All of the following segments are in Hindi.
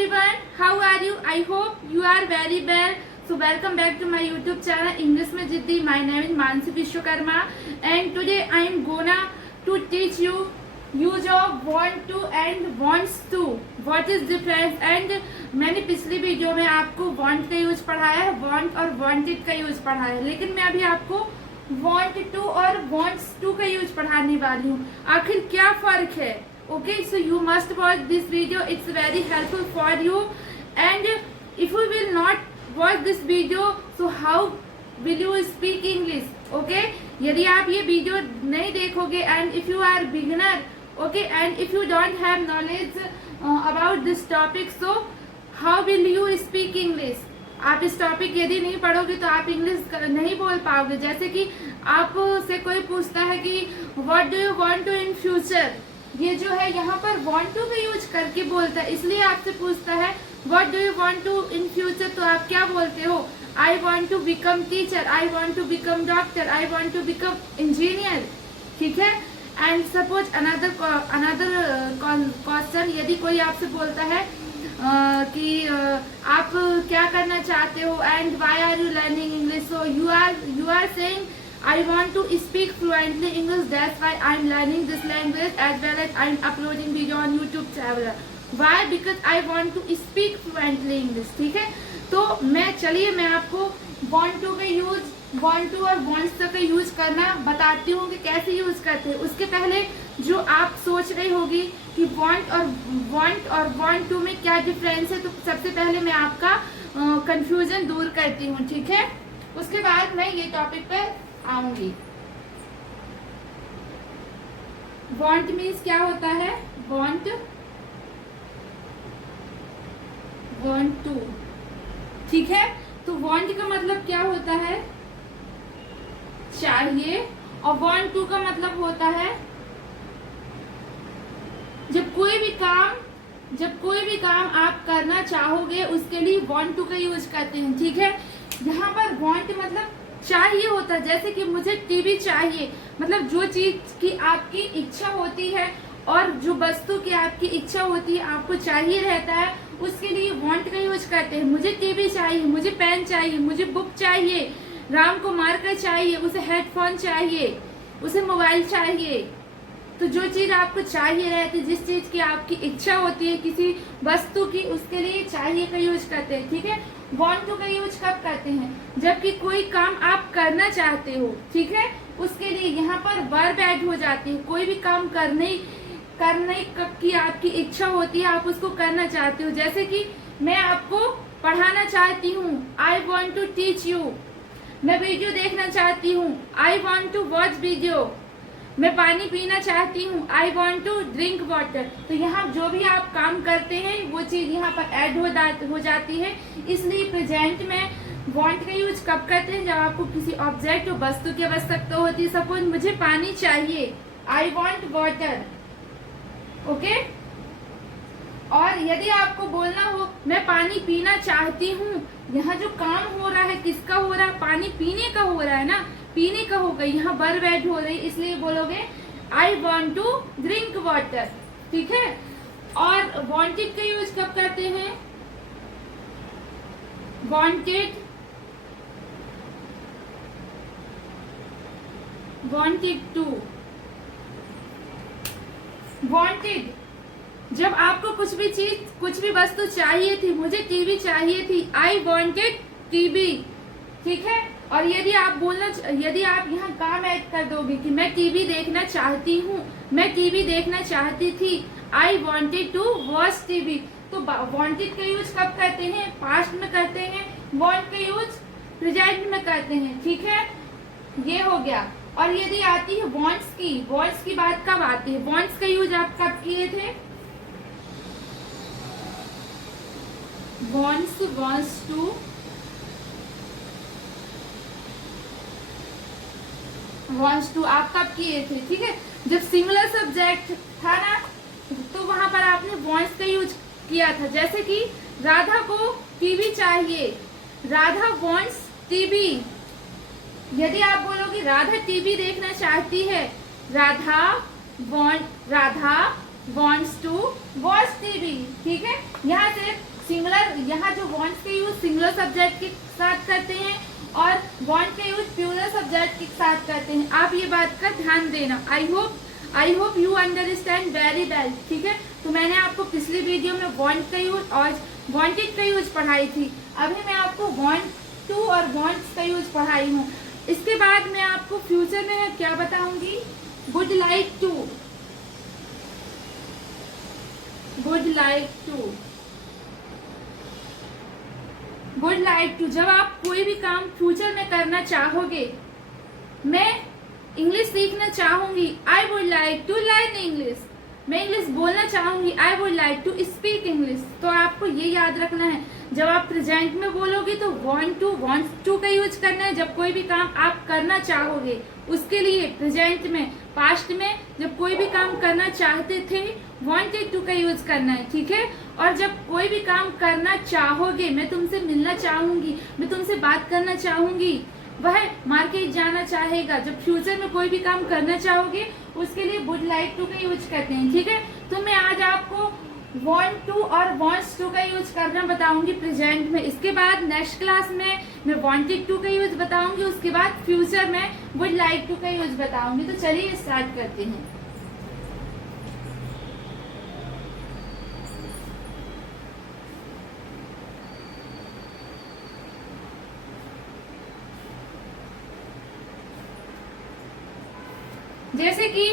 everyone, how are you? I hope you are very well. So welcome back to my YouTube channel English में जिद्दी. My name is Mansi Vishwakarma and today I am gonna to teach you use of want to and wants to. What is difference? And मैंने पिछली वीडियो में आपको want का यूज पढ़ाया है, want और wanted का यूज पढ़ाया है, लेकिन मैं अभी आपको want to और wants to का यूज पढ़ाने वाली हूँ. आखिर क्या फर्क है? Okay, so you must watch this video. It's very helpful for you. And if you will not watch this video, so how will you speak English? Okay, यदि आप ये वीडियो नहीं देखोगे and if you are beginner, okay, and if you don't have knowledge about this topic, so how will you speak English? आप इस टॉपिक यदि नहीं पढ़ोगे तो आप इंग्लिश नहीं बोल पाओगे. जैसे कि आपसे कोई पूछता है कि what do you want to in future, ये जो है यहाँ पर want to का यूज करके बोलता है, इसलिए आपसे पूछता है what do you want to in future, तो आप क्या बोलते हो? I want to become teacher, I want to become doctor, I want to become engineer. ठीक है. And suppose another question, यदि कोई आपसे बोलता है कि आप क्या करना चाहते हो and why are you learning English, so you are saying I want to speak fluently English, that's why I'm learning this language as well as I'm uploading video on YouTube channel. Why? Because I want to speak fluently English. ठीक है. तो मैं आपको want to का यूज, want to और wants का यूज करना बताती हूँ कि कैसे यूज करते हैं. उसके पहले जो आप सोच रही होगी कि want और want to में क्या डिफरेंस है, तो सबसे पहले मैं आपका कंफ्यूजन दूर करती हूँ. ठीक है. उसके बाद मैं ये टॉपिक पे आऊंगी. want मीन्स क्या होता है? want to. ठीक है. तो want का मतलब क्या होता है? चाहिए. और want to का मतलब होता है जब कोई भी काम आप करना चाहोगे उसके लिए want to का यूज करते हैं. ठीक है. यहाँ पर want मतलब चाहिए होता है. जैसे कि मुझे टीवी चाहिए, मतलब जो चीज की आपकी इच्छा होती है और जो वस्तु की आपकी इच्छा होती है, आपको चाहिए रहता है, उसके लिए वांट का यूज करते हैं. मुझे टीवी चाहिए, मुझे पेन चाहिए, मुझे बुक चाहिए, राम को मार्कर चाहिए, उसे हेडफोन चाहिए, उसे मोबाइल चाहिए. तो जो चीज आपको चाहिए रहती है, जिस चीज की आपकी इच्छा होती है किसी वस्तु की, उसके लिए चाहिए का यूज करते हैं. ठीक है. want to का यूज कब करते हैं? जबकि कोई काम आप करना चाहते हो. ठीक है. उसके लिए यहाँ पर वर्ब ऐड हो जाती है. कोई भी काम करने की आपकी इच्छा होती है, आप उसको करना चाहते हो. जैसे कि मैं आपको पढ़ाना चाहती हूँ, I want to teach you. मैं वीडियो देखना चाहती हूँ, I want to watch video. मैं पानी पीना चाहती हूँ, I want to drink water. तो यहाँ जो भी आप काम करते हैं वो चीज यहाँ पर ऐड हो जाती है. इसलिए प्रेजेंट में want का यूज कब करते हैं? जब आपको किसी ऑब्जेक्ट और वस्तु की आवश्यकता होती है. सपोज मुझे पानी चाहिए, I want water. ओके. और यदि आपको बोलना हो मैं पानी पीना चाहती हूँ, यहाँ जो काम हो रहा है किसका हो रहा है? पानी पीने का हो रहा है ना, पीने का होगा. यहाँ वर्ब ऐड हो रही, इसलिए बोलोगे I want to drink water. ठीक है. और wanted का यूज कब करते हैं? wanted to. wanted जब आपको कुछ भी वस्तु चाहिए थी. मुझे टीवी चाहिए थी, I wanted TV. ठीक है. और यदि आप यहाँ काम ऐड कर दोगे कि मैं टीवी देखना चाहती हूँ, मैं टीवी देखना चाहती थी, I wanted to watch TV. तो wanted का यूज कब करते हैं? पास्ट में करते हैं. want का यूज प्रेजेंट में करते हैं. ठीक है. ये हो गया. और यदि आती है wants की बात कब आती है? wants का यूज आप कब किए थे? wants to आप कब किए थे? ठीक है. जब सिंगुलर सब्जेक्ट था ना, तो वहां पर आपने wants का यूज किया था. जैसे कि राधा को टीवी चाहिए, राधा wants टीवी. यदि आप बोलोगे राधा टीवी देखना चाहती है, Radha wants to watch TV, ठीक है। यहाँ से सिंगुलर, यहाँ जो wants का यूज सिंगुलर सब्जेक्ट के साथ करते हैं और want का यूज प्लूरल सब्जेक्ट के साथ करते हैं। आप ये बात का ध्यान देना। I hope you understand very well, ठीक है। तो मैंने आपको पिछली वीडियो में want का यूज और wanted का यूज पढ़ाई थी। अभी मैं आपको want to और wants का यूज पढ़ाई हूँ। इसके बाद मैं आपको फ्यूचर में क्या बताऊंगी, would like to, would like to, would like to। जब आप कोई भी काम फ्यूचर में करना चाहोगे, मैं इंग्लिश सीखना चाहूंगी, I would like to learn English, मैं इंग्लिश बोलना चाहूंगी, I would like to speak English. तो आपको ये याद रखना है, जब आप प्रेजेंट में बोलोगे तो want to, wants to का यूज करना है। जब कोई भी काम आप करना चाहोगे उसके लिए प्रेजेंट में, पास्ट में जब कोई भी काम करना चाहते थे wanted to का यूज करना है, ठीक है। और जब कोई भी काम करना चाहोगे, मैं तुमसे मिलना चाहूंगी, मैं तुमसे बात करना चाहूंगी, वह मार्केट जाना चाहेगा। जब फ्यूचर में कोई भी काम करना चाहोगे उसके लिए वुड लाइक टू का यूज करते हैं, ठीक है। तो मैं आज आपको want to और wants to का यूज करना बताऊंगी प्रेजेंट में। इसके बाद नेक्स्ट क्लास में मैं wanted to का यूज बताऊंगी, उसके बाद फ्यूचर में would like to का यूज बताऊंगी। तो चलिए स्टार्ट करते हैं। जैसे कि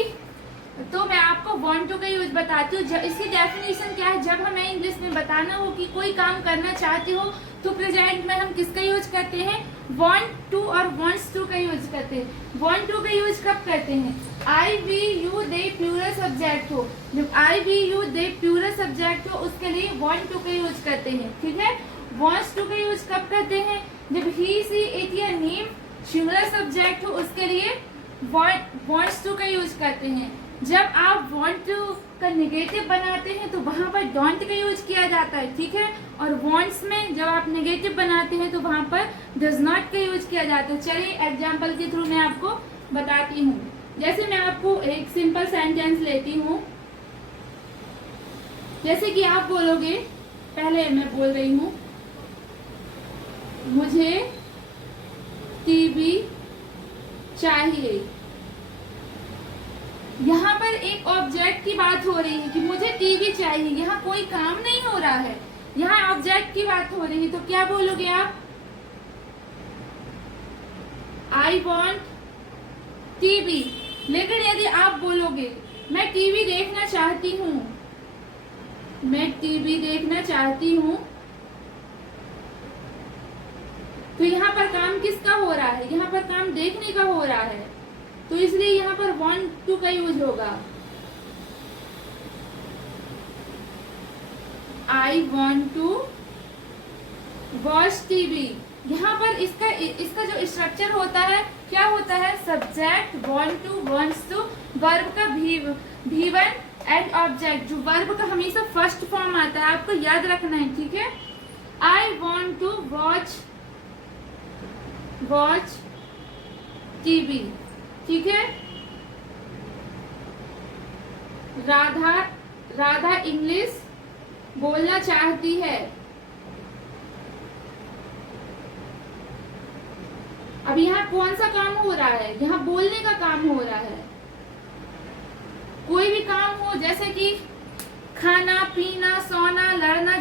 तो मैं आपको want to का यूज बताती हूँ। इसकी डेफिनेशन क्या है, जब हमें इंग्लिश में बताना हो कि कोई काम करना चाहते हो तो प्रेजेंट में हम किसका यूज करते हैं, want to और wants to का यूज करते हैं। want to का यूज कब करते हैं, I, we, you, they plural subject हो। जब I, we, you, they plural subject हो उसके लिए want to का यूज करते हैं, ठीक है। wants to का यूज कब करते हैं, जब he, she, it या name सिंगुलर सब्जेक्ट हो उसके लिए wants to का यूज करते हैं। जब आप want to का नेगेटिव बनाते हैं तो वहां पर don't का यूज किया जाता है, ठीक है। और wants में जब आप नेगेटिव बनाते हैं तो वहां पर does not का यूज किया जाता है। चलिए एग्जाम्पल के थ्रू मैं आपको बताती हूँ। जैसे मैं आपको एक सिंपल सेंटेंस लेती हूँ, जैसे कि आप बोलोगे, पहले मैं बोल रही हूँ, मुझे टीवी चाहिए। यहाँ पर एक ऑब्जेक्ट की बात हो रही है कि मुझे टीवी चाहिए, यहाँ कोई काम नहीं हो रहा है, यहाँ ऑब्जेक्ट की बात हो रही है। तो क्या बोलोगे आप, आई वॉन्ट टीवी। लेकिन यदि आप बोलोगे मैं टीवी देखना चाहती हूँ, मैं टीवी देखना चाहती हूँ, तो यहाँ पर काम किसका हो रहा है, यहाँ पर काम देखने का हो रहा है, तो इसलिए यहाँ पर want to का यूज होगा। I want to watch TV। यहाँ पर इसका जो स्ट्रक्चर होता है क्या होता है, subject want to, wants to, verb का V1 एंड ऑब्जेक्ट। जो वर्ब का हमेशा फर्स्ट फॉर्म आता है, आपको याद रखना है, ठीक है। I want to watch TV, ठीक है। राधा इंग्लिश बोलना चाहती है। अब यहाँ कौन सा काम हो रहा है, यहाँ बोलने का काम हो रहा है। कोई भी काम हो, जैसे कि खाना पीना, सोना, लड़ना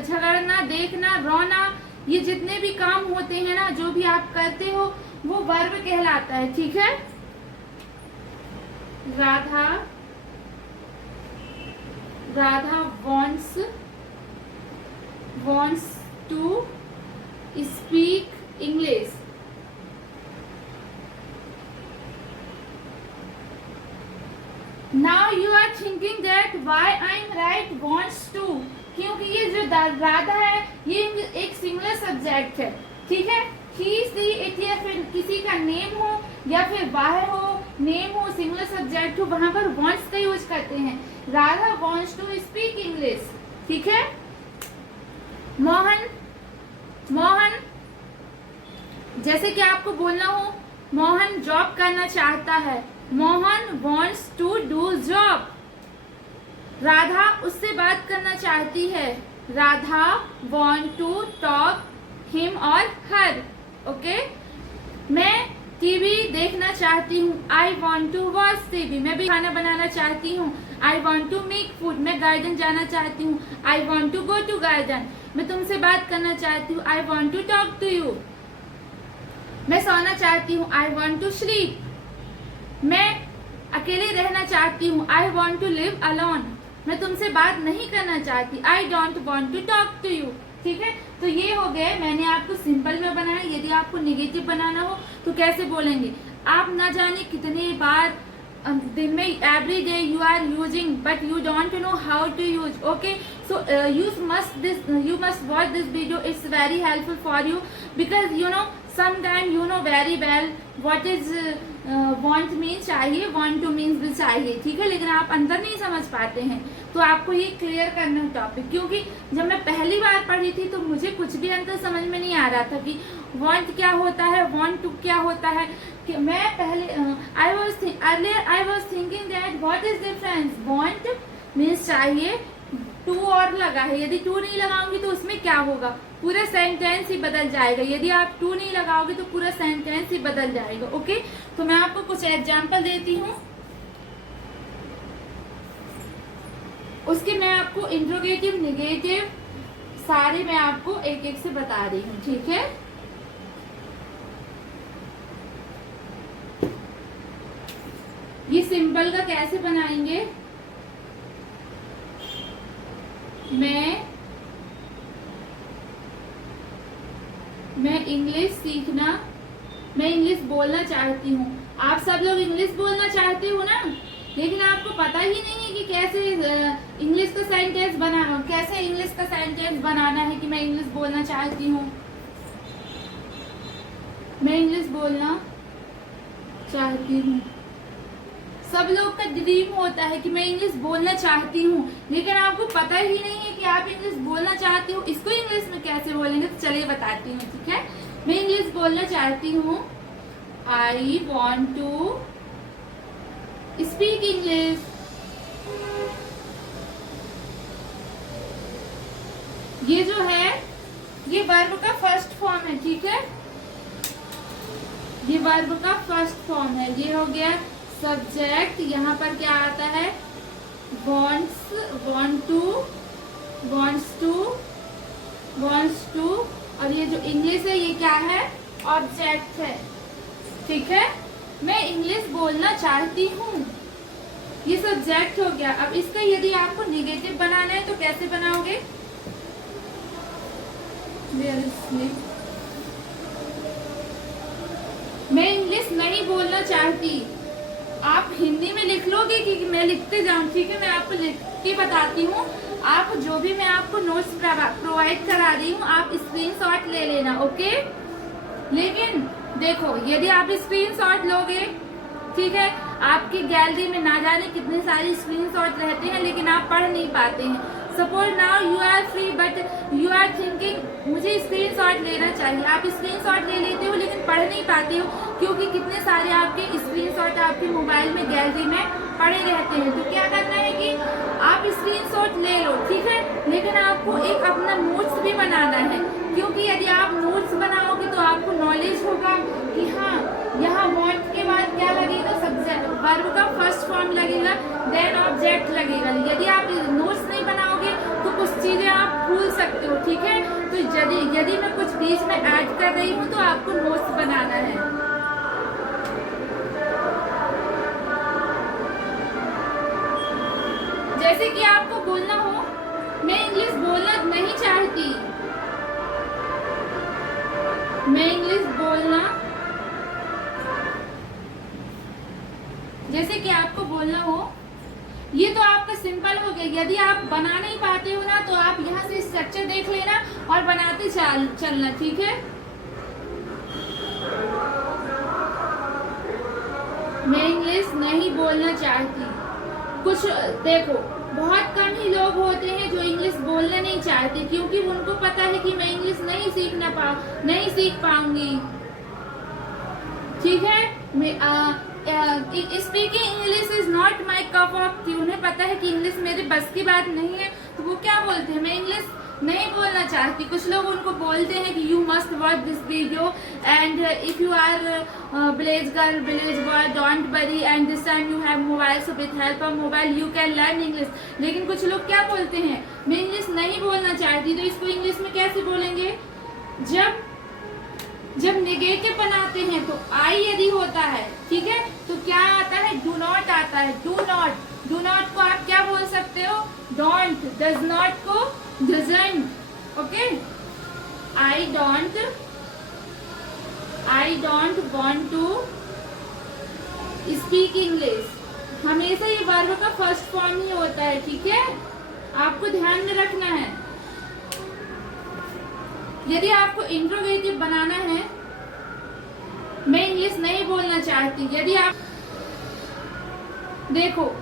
झगड़ना, देखना, रोना, ये जितने भी काम होते हैं ना, जो भी आप करते हो वो वर्ब कहलाता है, ठीक है। Radha wants to speak English। Now you are thinking that why I'm right wants to, क्योंकि ये जो राधा है ये एक सिंगुलर सब्जेक्ट है, ठीक है। ही, सी, इट या फिर किसी का नेम हो या फिर बाहर हो, नेम हो, सिंगुलर सब्जेक्ट हो, वहां पर wants का यूज करते हैं। Radha wants to speak English, ठीक है। मोहन जैसे कि आपको बोलना हो, मोहन जॉब करना चाहता है, Mohan wants to do job। Radha उससे बात करना चाहती है, Radha want to talk him or her, okay. मैं टीवी देखना चाहती हूँ, I want to watch TV. मैं भी खाना बनाना चाहती हूँ, I want to make food. मैं गार्डन जाना चाहती हूँ, I want to go to garden. मैं तुमसे बात करना चाहती हूँ, I want to talk to you. मैं सोना चाहती हूँ, आई वॉन्ट टू स्लीप। मैं अकेले रहना चाहती हूँ, I want to live alone. मैं तुमसे बात नहीं करना चाहती, I don't want to talk to you. ठीक है, तो ये हो गए, मैंने आपको सिंपल में बनाया। यदि आपको नेगेटिव बनाना हो तो कैसे बोलेंगे, आप ना जाने कितने बार दिन में every day you are using but you don't know how to use, okay. So you must watch this video, it's very helpful for you because you know sometime you know very well what is want means चाहिए, want to means भी चाहिए, ठीक है, लेकिन आप अंदर नहीं समझ पाते हैं। तो आपको ये क्लियर करना है टॉपिक, क्योंकि जब मैं पहली बार पढ़ी थी तो मुझे कुछ भी अंदर समझ में नहीं आ रहा था कि want क्या होता है, want to क्या होता है। कि मैं पहले I was thinking that what is difference, want means चाहिए, टू और लगा है, यदि टू नहीं लगाऊंगी तो उसमें क्या होगा, पूरा सेंटेंस ही बदल जाएगा। यदि आप टू नहीं लगाओगे तो पूरा सेंटेंस ही बदल जाएगा, ओके। तो मैं आपको कुछ एग्जांपल देती हूँ, उसके मैं आपको इंट्रोगेटिव नेगेटिव सारे मैं आपको एक एक से बता रही हूँ, ठीक है। ये सिंपल का कैसे बनाएंगे, मैं इंग्लिश सीखना, मैं इंग्लिश बोलना चाहती हूँ। आप सब लोग इंग्लिश बोलना चाहते हो ना, लेकिन आपको पता ही नहीं है कि कैसे इंग्लिश का सेंटेंस बनाना है कि मैं इंग्लिश बोलना चाहती हूँ। मैं इंग्लिश बोलना चाहती हूँ, सब लोग का ड्रीम होता है कि मैं इंग्लिश बोलना चाहती हूँ, लेकिन आपको पता ही नहीं है कि आप इंग्लिश बोलना चाहते हो, इसको इंग्लिश में कैसे बोलेंगे। तो चलिए बताती हूँ, ठीक है। मैं इंग्लिश बोलना चाहती हूँ, I want to speak English. ये जो है ये वर्ब का फर्स्ट फॉर्म है, ठीक है, ये वर्ब का फर्स्ट फॉर्म है। ये हो गया सब्जेक्ट, यहाँ पर क्या आता है, wants, want to, wants to, wants to, और ये जो इंग्लिश है ये क्या है, ऑब्जेक्ट है, ठीक है। मैं इंग्लिश बोलना चाहती हूँ, ये सब्जेक्ट हो गया। अब इसका यदि आपको नेगेटिव बनाना है तो कैसे बनाओगे, मैं इंग्लिश नहीं बोलना चाहती, आप हिंदी में लिख लोगे कि मैं लिखते जाऊं, ठीक है। मैं आपको लिख के बताती हूँ, आप जो भी मैं आपको नोट्स प्रोवाइड करा रही हूँ आप स्क्रीनशॉट ले लेना, ओके। लेकिन देखो, यदि आप स्क्रीनशॉट लोगे, ठीक है, आपकी गैलरी में ना जाने कितने सारे स्क्रीनशॉट रहते हैं, लेकिन आप पढ़ नहीं पाते हैं। Suppose now you are free but you are thinking मुझे स्क्रीनशॉट लेना चाहिए, आप स्क्रीनशॉट ले लेते हो लेकिन पढ़ नहीं पाते हो, क्योंकि कितने सारे आपके स्क्रीनशॉट आपके मोबाइल में गैलरी में पड़े रहते हैं। तो क्या करना है कि आप स्क्रीनशॉट ले लो, ठीक है, लेकिन आपको एक अपना नोट्स भी बनाना है, क्योंकि यदि आप नोट्स बनाओगे तो आपको नॉलेज होगा कि हाँ यहाँ वॉन्ट के बाद क्या लगेगा, सब्जेक्ट, वर्ब का फर्स्ट फॉर्म लगेगा, देन ऑब्जेक्ट लगेगा। यदि आप नोट्स नहीं बनाओगे तो कुछ चीजें आप भूल सकते हो, ठीक है। तो यदि मैं कुछ बीच में ऐड कर रही हूँ तो आपको नोट्स बनाना है। जैसे कि आपको बोलना हो, मैं इंग्लिश बोलना नहीं चाहती, मैं इंग्लिश बोलना, जैसे कि आपको बोलना हो, ये तो आपका सिंपल हो गया। यदि आप बना नहीं पाते हो ना तो आप यहाँ से स्ट्रक्चर देख लेना और बनाते चलना, ठीक है। मैं इंग्लिश नहीं बोलना चाहती, कुछ देखो बहुत कम ही लोग होते हैं जो इंग्लिश बोलना नहीं चाहते, क्योंकि उनको पता है कि मैं इंग्लिश नहीं नहीं सीख पाऊंगी, ठीक है। Speaking English is not my cup of T. उन्हें पता है कि इंग्लिश मेरे बस की बात नहीं है, तो वो क्या बोलते हैं, मैं इंग्लिश नहीं बोलना चाहती। कुछ लोग उनको बोलते हैं कि you must watch this video and if you are village girl village boy don't worry and this time you have mobile, so with help of mobile you can learn English. लेकिन कुछ लोग क्या बोलते हैं, मैं इंग्लिश नहीं बोलना चाहती, तो इसको इंग्लिश में कैसे बोलेंगे। जब नेगेटिव बनाते हैं तो आई यदि होता है, ठीक है, तो क्या आता है, डू नॉट आता है। डू नॉट को आप क्या बोल सकते हो, डोंट। डज नॉट को doesn't. Okay, I don't want to speak English, हमेशा ये वर्ब का फर्स्ट फॉर्म ही होता है, ठीक है, आपको ध्यान में रखना है। यदि आपको इंट्रोगेटिव बनाना है, मैं इंग्लिश नहीं बोलना चाहती, यदि आप देखो,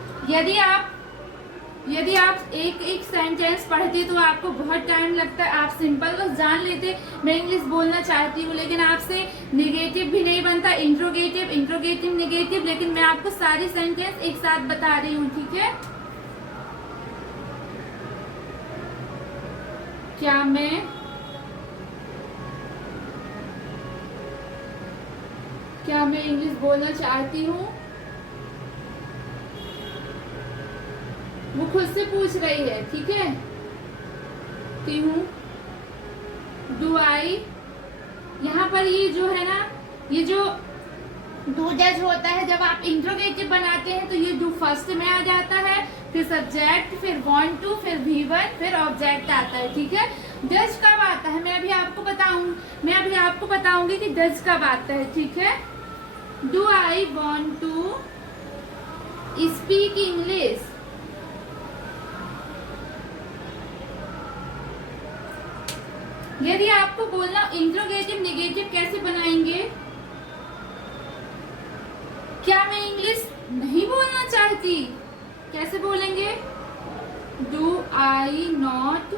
यदि आप एक सेंटेंस पढ़ते तो आपको बहुत टाइम लगता है, आप सिंपल बस जान लेते मैं इंग्लिश बोलना चाहती हूँ, लेकिन आपसे निगेटिव भी नहीं बनता, इंट्रोगेटिव निगेटिव, लेकिन मैं आपको सारी सेंटेंस एक साथ बता रही हूँ, ठीक है। क्या मैं इंग्लिश बोलना चाहती हूँ, वो खुद से पूछ रही है, ठीक है। डू आई, यहाँ पर ये जो है ना, ये जो डू डज होता है, जब आप इंट्रोगेटिव बनाते हैं तो ये डू फर्स्ट में आ जाता है, फिर सब्जेक्ट, फिर वांट टू, फिर V1, फिर ऑब्जेक्ट आता है, ठीक है। डज कब आता है, मैं अभी आपको बताऊंगी कि डज कब आता है, ठीक है। Do I want to speak English, यदि आपको बोलना इंट्रोगेटिव निगेटिव कैसे बनाएंगे, क्या मैं इंग्लिश नहीं बोलना चाहती, कैसे बोलेंगे, do I not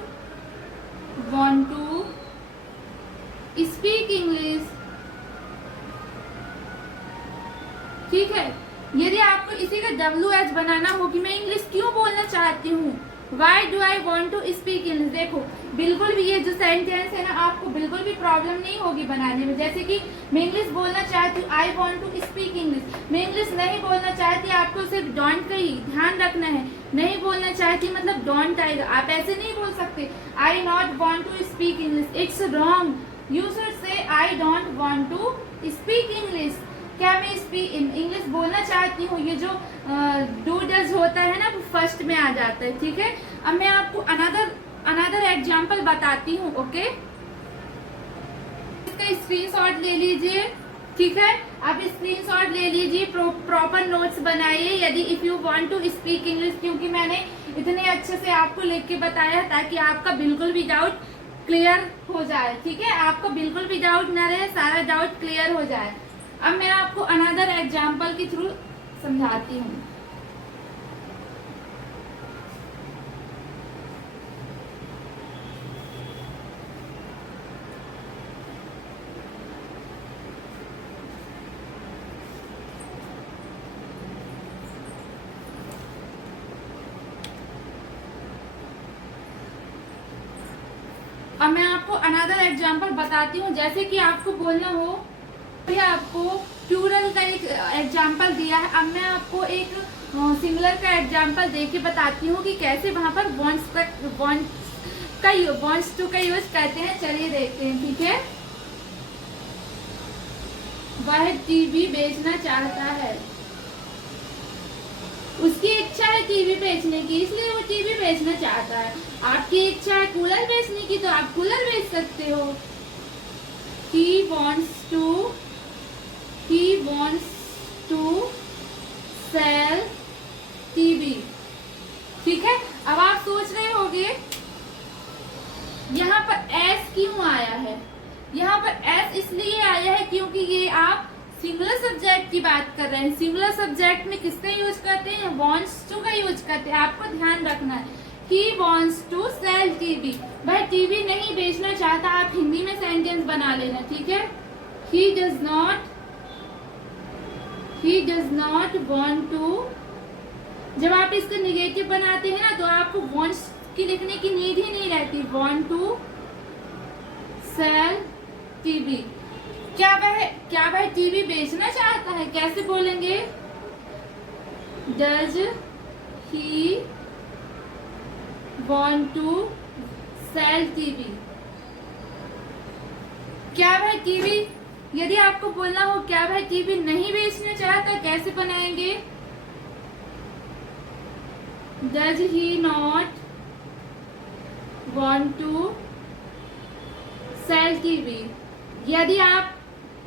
want to speak English, ठीक है। यदि आपको इसी का WH बनाना हो कि मैं इंग्लिश क्यों बोलना चाहती हूँ, why do I want to speak English, देखो बिल्कुल भी ये जो सेंटेंस है ना, आपको बिल्कुल भी प्रॉब्लम नहीं होगी बनाने में। जैसे कि मैं इंग्लिश बोलना चाहती हूँ, I want to speak English, मैं इंग्लिश नहीं बोलना चाहती, आपको सिर्फ डोंट का ही ध्यान रखना है, नहीं बोलना चाहती मतलब डोंट आएगा, आप ऐसे नहीं बोल सकते I not want to speak English, it's wrong. You should say I don't want to speak English, क्या मैं इंग्लिश बोलना चाहती हूँ, ये जो डू डज होता है ना, वो फर्स्ट में आ जाता है, ठीक है। अब मैं आपको अनदर एग्जाम्पल बताती हूँ, ओके। इसका स्क्रीनशॉट ले लीजिए, ठीक है, आप स्क्रीनशॉट ले लीजिए, प्रॉपर नोट्स बनाइए यदि if you want to speak English, क्योंकि मैंने इतने अच्छे से आपको लिख के बताया ताकि आपका बिल्कुल भी डाउट क्लियर हो जाए, ठीक है, आपको बिल्कुल भी डाउट ना रहे, सारा डाउट क्लियर हो जाए। अब मैं आपको अनदर एग्जाम्पल के थ्रू समझाती हूँ। अब मैं आपको अनदर एग्जाम्पल बताती हूँ, जैसे कि आपको बोलना हो, आपको प्लूरल का एक एग्जाम्पल दिया है, अब मैं आपको एक सिंगुलर का एग्जाम्पल दे के बताती हूँ कि कैसे वहां पर वॉन्ट्स टू का यूज करते हैं। चलिए देखते हैं, ठीक है। वह टीवी बेचना चाहता है, उसकी इच्छा है टीवी बेचने की, इसलिए वो टीवी बेचना चाहता है। आपकी इच्छा है कूलर बेचने की, तो आप कूलर बेच सकते हो। He wants to sell TV, ठीक है। अब आप सोच रहे होंगे यहाँ पर S क्यों आया है, यहाँ पर S इसलिए आया है क्योंकि ये आप सिंगुलर सब्जेक्ट की बात कर रहे हैं। सिंगुलर सब्जेक्ट में किसका यूज करते हैं, wants to का यूज करते हैं, आपको ध्यान रखना है। He wants to sell TV, वह टीवी नहीं बेचना चाहता, आप हिंदी में सेंटेंस बना लेना, ठीक है। He does not he does not want to. जब आप इसका निगेटिव बनाते हैं ना तो आपको वॉन्ट्स की लिखने की नीड ही नहीं रहती। Want to sell TV. क्या वह टीवी बेचना चाहता है? कैसे बोलेंगे? Does he want to sell TV. क्या वह टीवी, यदि आपको बोलना हो क्या वह टीवी नहीं बेचना चाहता, कैसे बनाएंगे? Does he not want to sell TV. यदि आप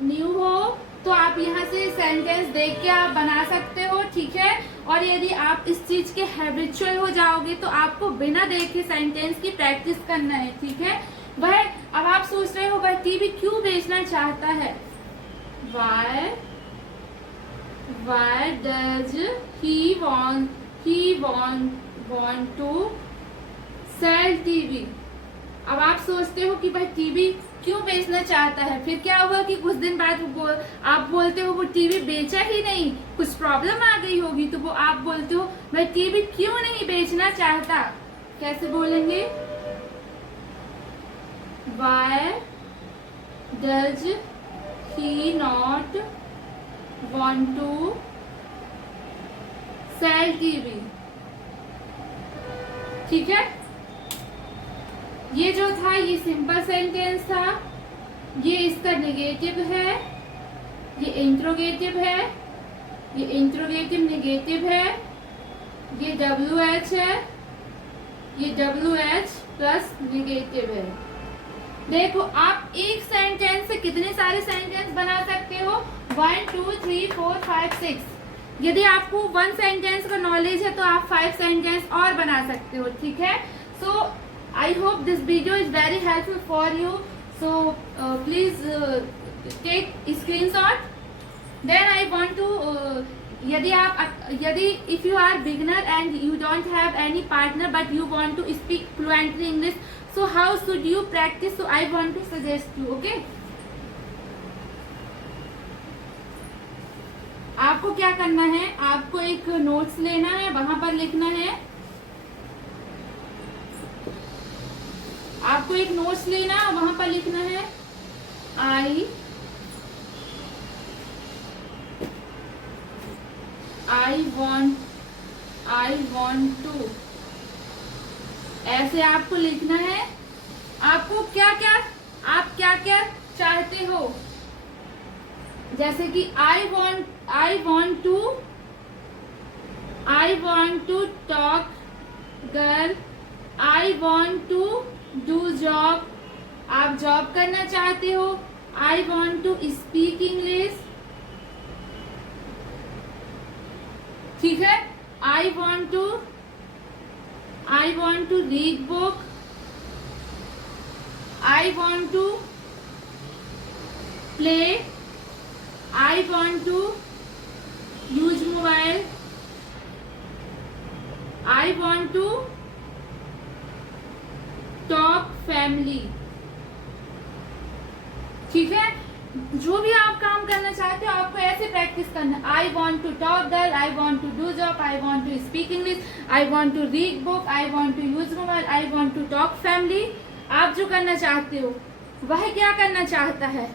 न्यू हो तो आप यहाँ से सेंटेंस देख के आप बना सकते हो, ठीक है। और यदि आप इस चीज के हैबिचुअल हो जाओगे तो आपको बिना देखे सेंटेंस की प्रैक्टिस करना है, ठीक है। अब आप सोच रहे हो वह टीवी क्यों बेचना चाहता है? Why does he want to sell TV? अब आप सोचते हो कि भाई टीवी क्यों बेचना चाहता है, फिर क्या हुआ कि कुछ दिन बाद आप बोलते हो वो टीवी बेचा ही नहीं, कुछ प्रॉब्लम आ गई होगी, तो वो आप बोलते हो भाई टीवी क्यों नहीं बेचना चाहता। कैसे बोलेंगे? Why does he not want to sell TV? ठीक है, ये जो था ये सिंपल सेंटेंस था, ये इसका नेगेटिव है, ये इंट्रोगेटिव है, ये इंट्रोगेटिव नेगेटिव है, ये WH है, ये WH प्लस नेगेटिव है। देखो आप एक सेंटेंस से कितने सारे सेंटेंस बना सकते हो? 1 2 3 4 5 6। यदि आपको 1 सेंटेंस का नॉलेज है तो आप 5 सेंटेंस और बना सकते हो, ठीक है। सो I hope this video is very helpful for you. So please take screenshot. Then I want to यदि if you are beginner and you don't have any partner but you want to speak fluently English, so how should you practice? So I want to suggest you, okay? आपको क्या करना है? आपको एक नोट्स लेना है, वहां पर लिखना है, आपको एक नोट्स लेना है, वहां पर लिखना है I want to। ऐसे आपको लिखना है। आपको आप क्या क्या चाहते हो, जैसे कि I want to talk girl, I want to do job। आप जॉब करना चाहते हो। I want to speak English, ठीक है। I want to read book, I want to play, I want to use mobile, I want to talk family, ठीक है। जो भी आप काम करना चाहते हो आपको ऐसे प्रैक्टिस करना। I want to talk girl, I want to do job, I want to speak English, I want to read book, I want to use mobile, I want to talk family। आप जो करना चाहते हो वह क्या करना चाहता है?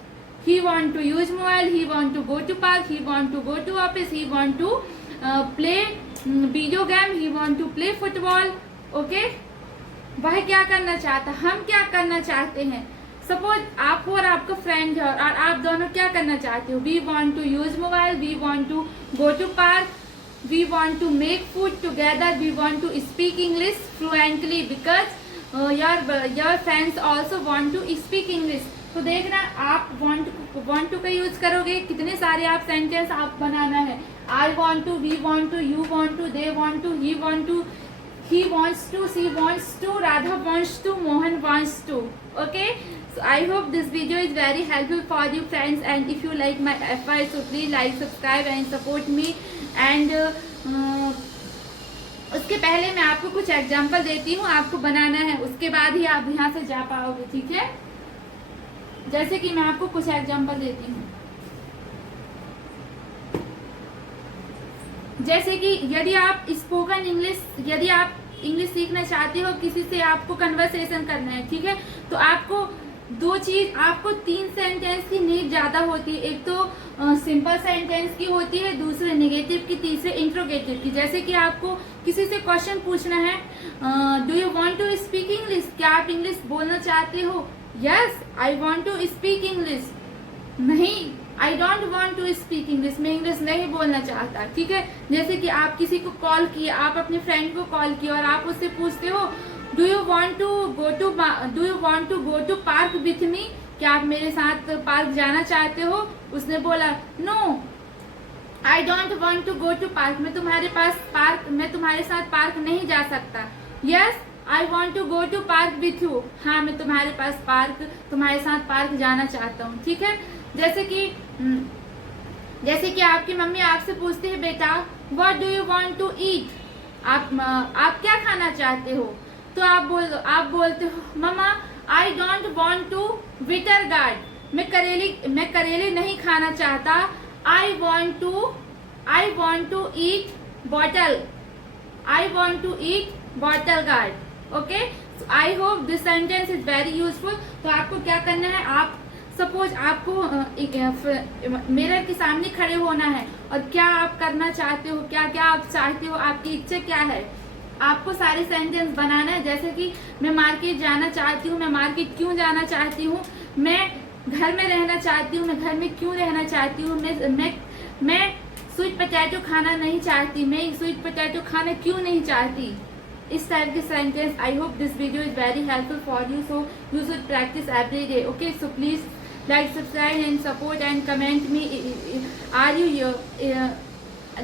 He want to use mobile, he want to go to park, he want to go to office, he want to play video game, he want to play football, okay? वह क्या करना चाहता, हम क्या करना चाहते हैं? सपोज आप और आपका फ्रेंड है और आप दोनों क्या करना चाहते हो? We want to use mobile, we want to go to park, we want to make food together, we want to speak English fluently because your friends also want to speak English. तो देखना आप वॉन्ट टू का यूज करोगे, कितने सारे आप सेंटेंस आप बनाना है। I want to, we want to, you want to, they want to, he want to, he wants to, she wants to, Radha wants to, Mohan wants to, okay? So I hope this video is very helpful for you friends, and if you like my advice so please like, subscribe and support me। and उसके पहले मैं आपको कुछ एग्जांपल देती हूँ, आपको बनाना है, उसके बाद ही आप यहाँ से जा पाओगे, ठीक है। जैसे कि मैं आपको कुछ एग्जांपल देती हूँ। जैसे कि यदि आप स्पोकन इंग्लिश, यदि आप इंग्लिश सीखना चाहते हो, किसी से आपको कन्वर्सेशन करना है, ठीक है, तो आपको आपको 3 सेंटेंस की नीड ज्यादा होती है। एक तो सिंपल सेंटेंस की होती है, दूसरे नेगेटिव की, तीसरे इंट्रोगेटिव की। जैसे कि आपको किसी से क्वेश्चन पूछना है, do you want to speak English, क्या आप इंग्लिश बोलना चाहते हो? Yes, I want to speak English. नहीं, I don't want to speak English, मैं इंग्लिश नहीं बोलना चाहता, ठीक है। जैसे कि आप किसी को कॉल किए, आप अपने फ्रेंड को कॉल किए और आप उससे पूछते हो, do you want to go to park with me, क्या आप मेरे साथ पार्क जाना चाहते हो? उसने बोला, no I don't want to go to park, मैं तुम्हारे साथ पार्क नहीं जा सकता। Yes, I want to go to park with you, हाँ मैं तुम्हारे साथ पार्क जाना चाहता हूँ, ठीक है। जैसे कि आपकी मम्मी आपसे पूछती है, बेटा what do you want to eat, आप क्या खाना चाहते हो? तो आप बोलते हो, mama I don't want to bitter gourd, मैं करेले नहीं खाना चाहता। I want to eat bottle gourd. Okay, I hope this sentence is very useful. तो आपको क्या करना है, आप सपोज आपको मिरर के सामने खड़े होना है और क्या आप करना चाहते हो, क्या क्या आप चाहते हो, आपकी इच्छा क्या है, आपको सारे सेंटेंस बनाना है। जैसे कि मैं मार्केट जाना चाहती हूँ, मैं मार्केट क्यों जाना चाहती हूँ, मैं घर में रहना चाहती हूँ, मैं घर में क्यों रहना चाहती हूँ, मैं स्वीट पोटैटो खाना नहीं चाहती, मैं स्वीट पोटैटो खाना क्यों नहीं चाहती। इस टाइप के sentence. I hope this video is very helpful for you, so you should practice every day. Okay, so please like, subscribe and support and comment me, are you here,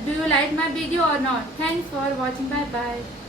do you like my video or not? Thanks for watching, bye bye.